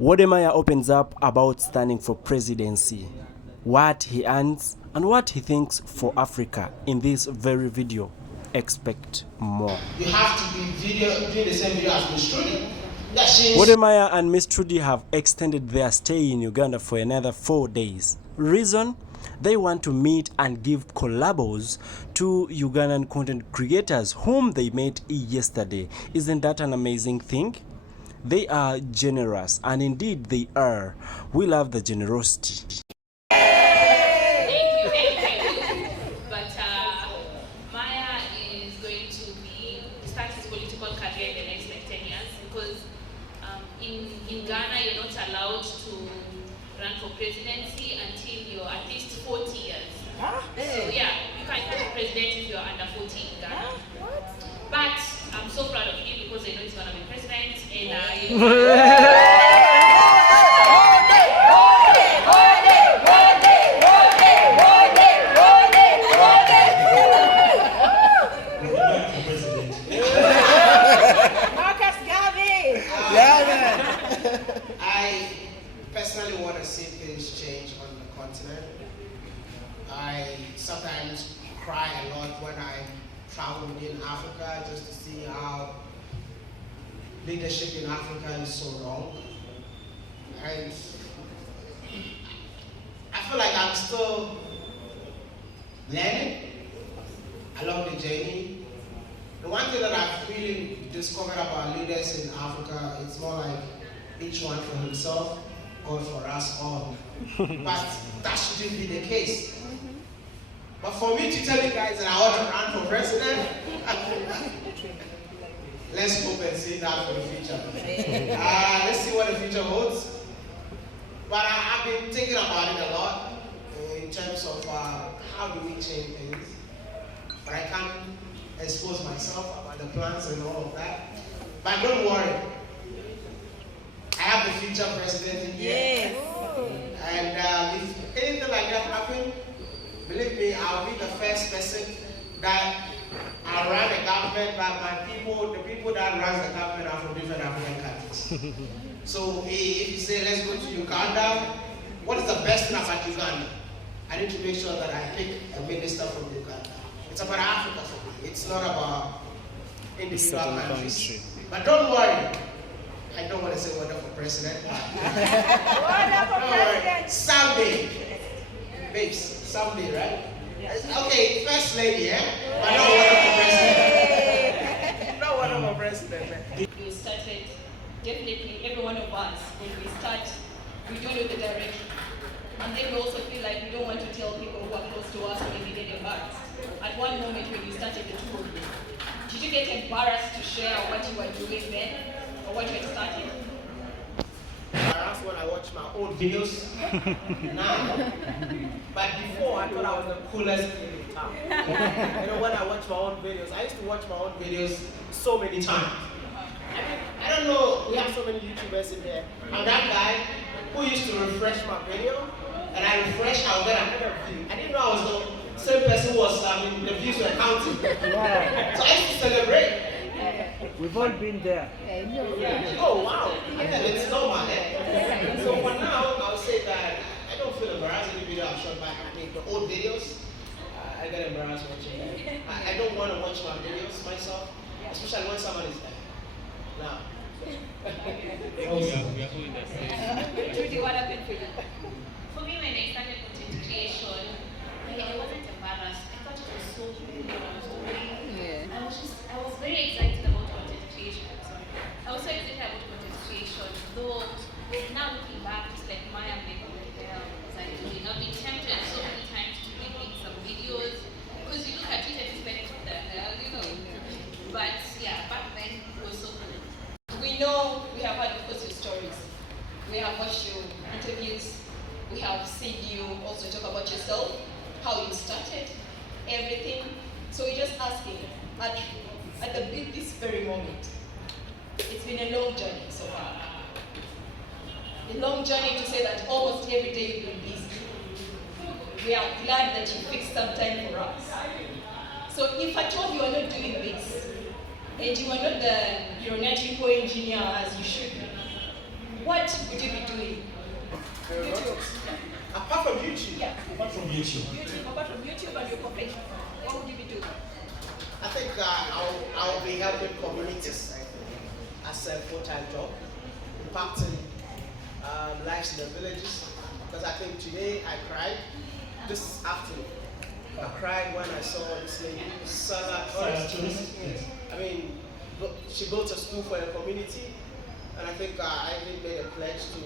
Wodemaya opens up about standing for presidency, what he earns, and what he thinks for Africa in this very video. Expect more. You have to be doing the same video as Miss Trudy. Wodemaya and Miss Trudy have extended their stay in Uganda for another 4 days. Reason? They want to meet and give collabos to Ugandan content creators whom they met yesterday. Isn't that an amazing thing? They are generous, and indeed they are. We love the generosity. Thank you. But Maya is going to be start his political career in the next 10 years because in Ghana you're not allowed to run for presidency until you're at least 40 years. Huh? So yeah, you can't be president if you're under 40 in Ghana. What? But I'm so proud of him because I know he's gonna be president and I personally want to see things change on the continent. I sometimes cry a lot when I travel within Africa just to see how leadership in Africa is so wrong. And I feel like I'm still learning along the journey. The one thing that I've really discovered about leaders in Africa, it's more like each one for himself, God for us all. But that shouldn't be the case. But for me to tell you guys that I want to run for president, let's hope and see that for the future. Let's see what the future holds. But I've been thinking about it a lot in terms of how do we change things. But I can't expose myself about the plans and all of that. But don't worry. I have the future president in here. Yes. And if anything like that happens, believe me, I'll be the first person that I'll run the government, but the people that run the government are from different African countries. So if you say, let's go to Uganda, what is the best thing about Uganda? I need to make sure that I pick a minister from Uganda. It's about Africa for me. It's not about individual countries. But don't worry. I don't want to say wonderful president. Wonderful president. Someday. Babes, someday, right? Yes. Okay, first lady, eh? But not wonderful president. Not wonderful president. you started, definitely every one of us, when we start, we do it with the direction. And then we also feel like we don't want to tell people who are close to us when they get embarrassed. At one moment when you started the two of you, did you get embarrassed to share what you were doing then? Or what you had started? Embarrassed when I watch my old videos now. But before, I thought I was the coolest kid in town. When I watch my own videos, I used to watch my own videos so many times. I don't know, we have so many YouTubers in there. I'm that guy who used to refresh my video, and I refresh, I'll get another view. I didn't know I was the same person who was, the views were counting. Yeah. So I used to celebrate. We've all been there. Oh wow, it's normal. So for now, I would say that I don't feel embarrassed in the video I've shot back. I think the old videos, I get embarrassed watching them. I don't want to watch my videos myself, especially when someone is there. Now. Trudy, what happened for you? For me, when I started content creation, I wasn't embarrassed. I thought it was so cool what I was doing. Yeah. I was very excited about content creation. I was so excited about content creation, though now looking back, just like Maya made was I doing? I've been tempted so many times to make some videos because you look at it and expect what the hell, But yeah, back then it was so cool. We know we have heard, of course, your stories. We have watched your interviews. We have seen you also talk about yourself, how you started, everything. So we're just asking, at this very moment, it's been a long journey so far. A long journey to say that almost every day you've been busy. We are glad that you fixed some time for us. So if at all you are not doing this, and you are not the aeronautical engineer as you should be, what would you be doing? YouTube. Apart from YouTube? Yeah. Apart from YouTube. Apart from YouTube and your profession, what would you be doing? I think I'll be helping communities as a full-time job, impacting lives in the villages. Because I think today I cried, this afternoon. I cried when I saw this lady, Sarah Torres. I mean, she built a school for the community, and I think I even made a pledge to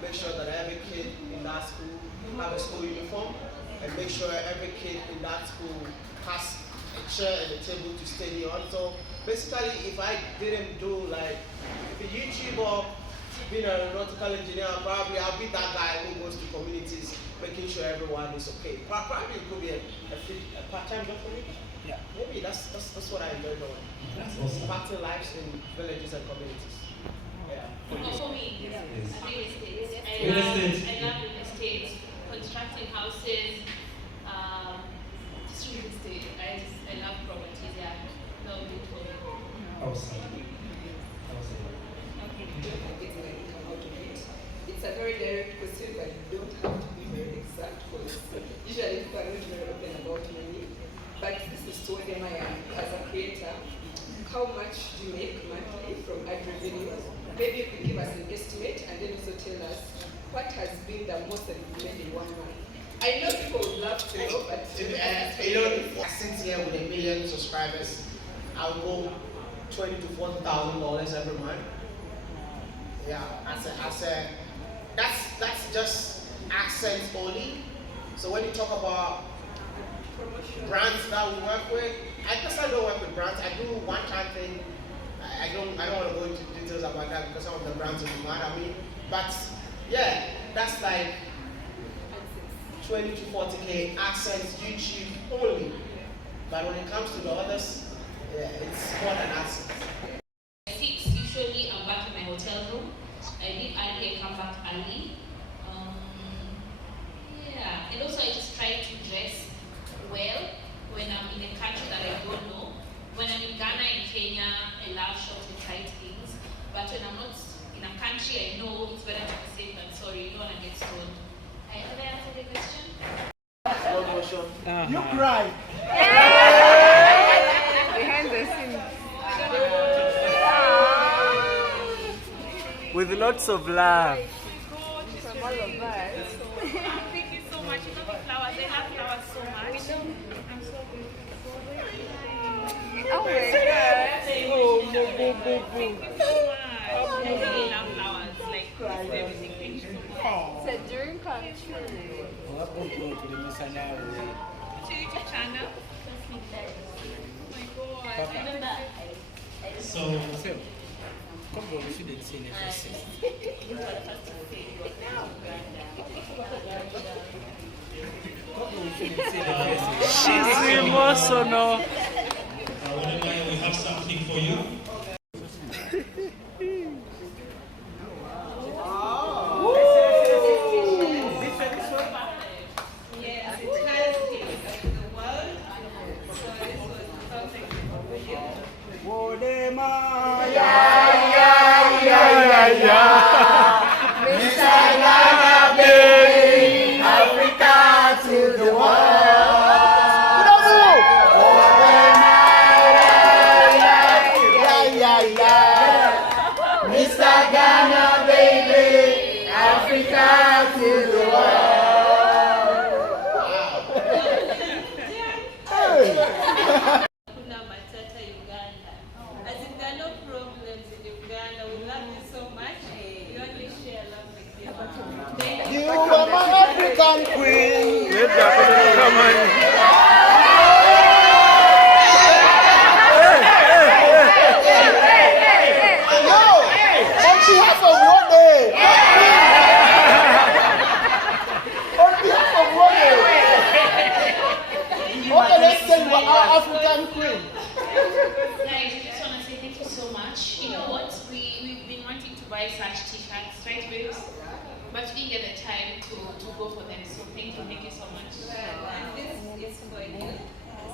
make sure that every kid in that school have a school uniform, and make sure every kid in that school has a chair and a table to study on. So basically, if I didn't do like the YouTube or being an aeronautical engineer, probably I'll be that guy who goes to communities, making sure everyone is okay. Probably it could be a part-time job for me. Yeah. Maybe that's what I enjoy doing. That's awesome. Impacting lives in villages and communities. Yeah. For me, real estate. Real estate. I love real estate, constructing houses, just real estate. I love properties. Yeah, no good for me. Awesome. It's a very direct question, but you don't have to be very exact because usually people are not very open about money. But this is to them I am as a creator. How much do you make monthly from ad revenue? Maybe you could give us an estimate and then also tell us what has been the most that you've made in 1 month. I know people would love to know, but I sit here with 1 million subscribers. I'll go $20,000 to $40,000 every month. Yeah, that's just accents only. So when you talk about brands that we work with, I personally don't work with brands. I do one-time thing. I don't want to go into details about that because some of the brands will be mad at me. But yeah, that's like 20 to 40K accents, YouTube only. But when it comes to the others, yeah, it's more than accents. 6 usually I'm back in my hotel room. I leave early, I come back early. Yeah, and also I just try to dress well when I'm in a country that I don't know. When I'm in Ghana and Kenya, I love short and tight things. But when I'm not in a country I know, it's better to be safe than sorry. You don't want to get stoned. Have I answered the question? Slow motion. You cry. Behind the scenes. With lots of love. From all of us. Thank you so much. You know me flowers. I love flowers so much. I'm so Oh my God. Thank you so much. I really love flowers. Like, it's everything. Thank you so much. It's a dream come true. To YouTube channel. Oh my God. So, come on, we shouldn't say the first thing. She's emotional. Whenever we have something for you. Yes, it has been in the world. So this was perfect for you. Kuna Matata, Uganda. As in, there are no problems in Uganda. We love you so much. We only share love with you. Thank you. You are my African queen. On behalf of one day. On behalf of one day. Okay, let's say you are our African queen. Guys, I just want to say thank you so much. You know what? We've been wanting to buy such t-shirts, right, babes? But we didn't get the time to go for them. So thank you so much. And this is for you.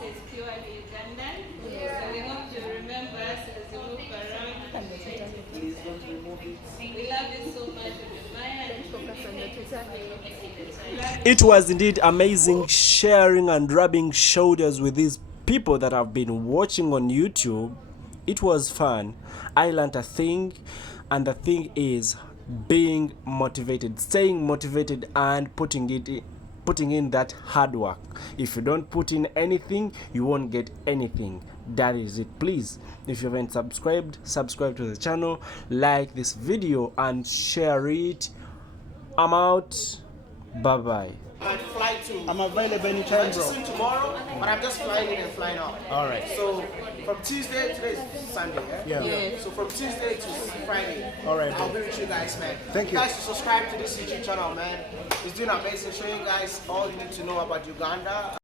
This is purely Ugandan. So we hope you remember us as you look around. Please don't remove it. We love you so much, Maya. Focus on your Twitter. It was indeed amazing sharing and rubbing shoulders with these people that have been watching on YouTube. It was fun. I learned a thing, and the thing is being motivated, staying motivated, and putting in that hard work. If you don't put in anything, you won't get anything. That is it. Please, if you haven't subscribed, subscribe to the channel, like this video, and share it. I'm out. Bye bye. I fly to. I'm available anytime, bro. Manchester tomorrow, but I'm just flying in and flying out. All right. So from Tuesday, today's Sunday, Yeah. So from Tuesday to Friday, All right, I'll bro. be with you guys, man. Thank you. Guys, subscribe to this YouTube channel, man. It's doing amazing, showing you guys all you need to know about Uganda.